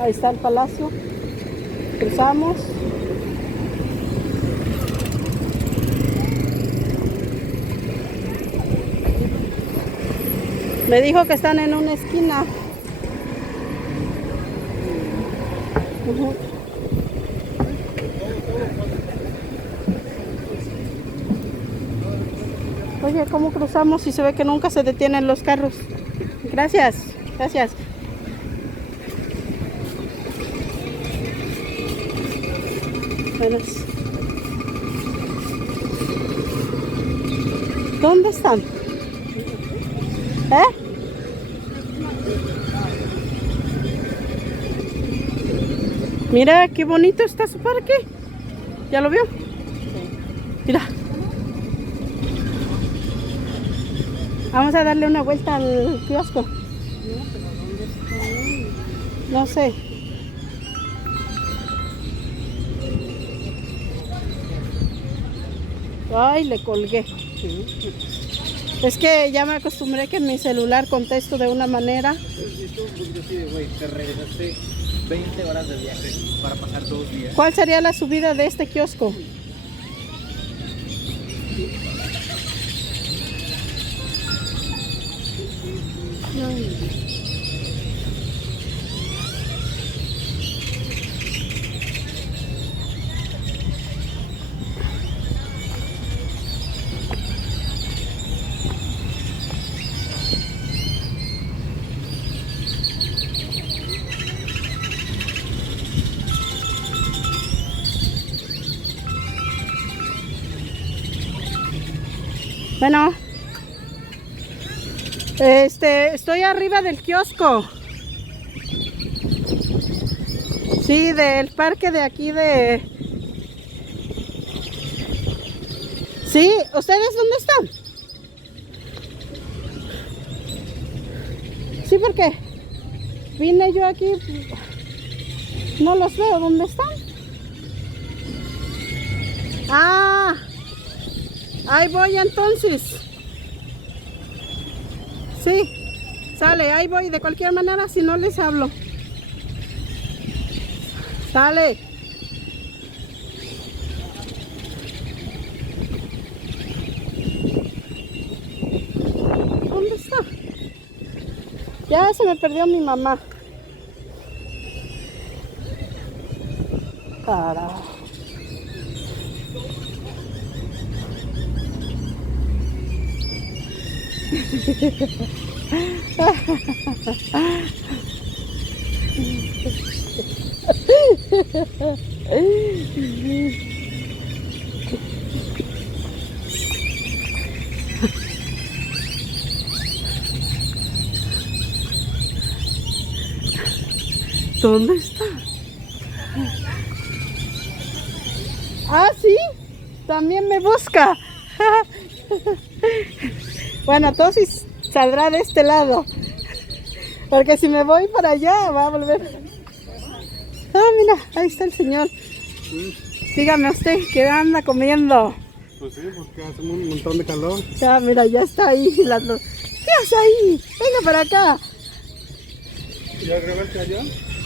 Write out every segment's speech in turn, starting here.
Ahí está el palacio. Cruzamos. Me dijo que están en una esquina. Uh-huh. Oye, ¿cómo cruzamos si se ve que nunca se detienen los carros? Gracias, gracias. Bueno, ¿dónde están? ¿Eh? Mira qué bonito está su parque. ¿Ya lo vio? Mira. Vamos a darle una vuelta al kiosco. No sé. Ay, le colgué. Es que ya me acostumbré que en mi celular contesto de una manera. Te regresaste 20 horas de viaje para pasar 2 días. ¿Cuál sería la subida de este kiosco? Bueno, estoy arriba del kiosco. Sí, del parque de aquí de... Sí, ¿ustedes dónde están? Sí, porque vine yo aquí, no los veo, ¿dónde están? Ah, ahí voy entonces. Sí, sale, ahí voy, de cualquier manera, si no les hablo. Sale. ¿Dónde está? Ya se me perdió mi mamá. Carajo. ¿Dónde está? Ah, sí, también me busca. Bueno, entonces saldrá de este lado. Porque si me voy para allá va a volver. Ah, mira, ahí está el señor. Dígame usted, ¿qué anda comiendo? Pues sí, porque hace un montón de calor. Ya, mira, ya está ahí. ¿Qué hace ahí? Venga para acá. ¿Ya grabaste allá?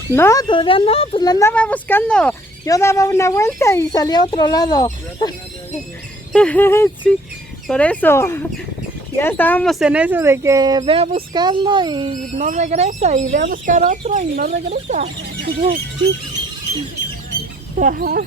No, todavía no, pues la andaba buscando. Yo daba una vuelta y salí a otro lado. Sí, por eso. Ya estábamos en eso de que ve a buscarlo y no regresa, y ve a buscar otro y no regresa. Ajá.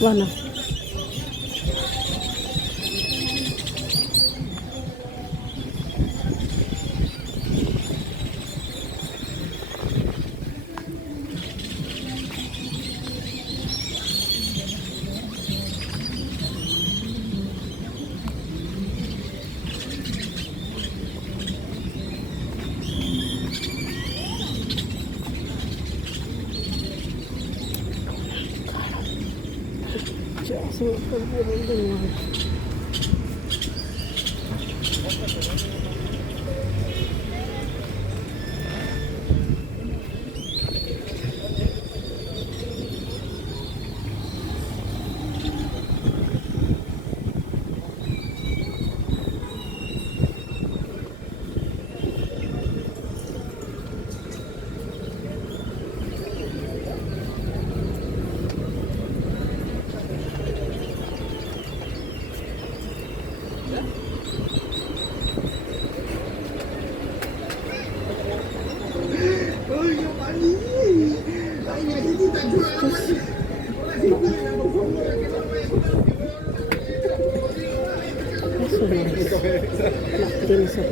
Bueno. Ya se me perdieron de nuevo. Eso no es. No, tiene eso.